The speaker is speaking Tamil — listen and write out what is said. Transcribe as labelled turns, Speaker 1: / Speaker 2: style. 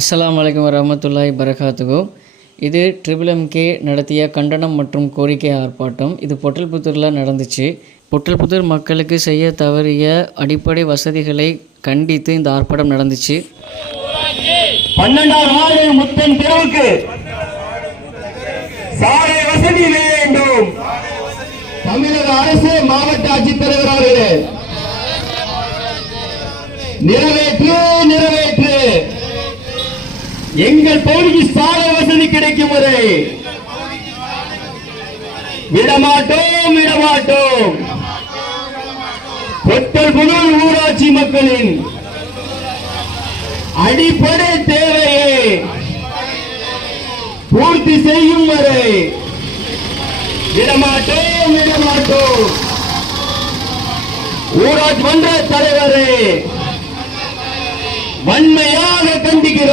Speaker 1: அஸ்லாம் வலைக்கம் வரமத்துல்லாய் பரகாத்துகோ இது ட்ரிபிள் எம்கே நடத்திய கண்டனம் மற்றும் கோரிக்கை ஆர்ப்பாட்டம். இது பொட்டல்புத்தூரில் நடந்துச்சு. பொட்டல்புத்தூர் மக்களுக்கு செய்ய தவறிய அடிப்படை வசதிகளை கண்டித்து இந்த ஆர்ப்பாட்டம் நடந்துச்சு.
Speaker 2: பன்னெண்டாம் முத்தன் தெருவுக்கு சாலை வசதி வேண்டும். தமிழக அரசு மாவட்ட ஆட்சித்தலைவர் அவர்களே நிறைவேற்று எங்கள் பகுதிக்கு சால வசதி கிடைக்கும் வரை விடமாட்டோம் விடமாட்டோம். பொட்டல் ஊராட்சி மக்களின் அடிப்படை தேவையை பூர்த்தி செய்யும் வரை விடமாட்டோம் விடமாட்டோம். ஊராட்சி மன்ற தலைவரை வன்மையாக கண்டிக்கிறோம்.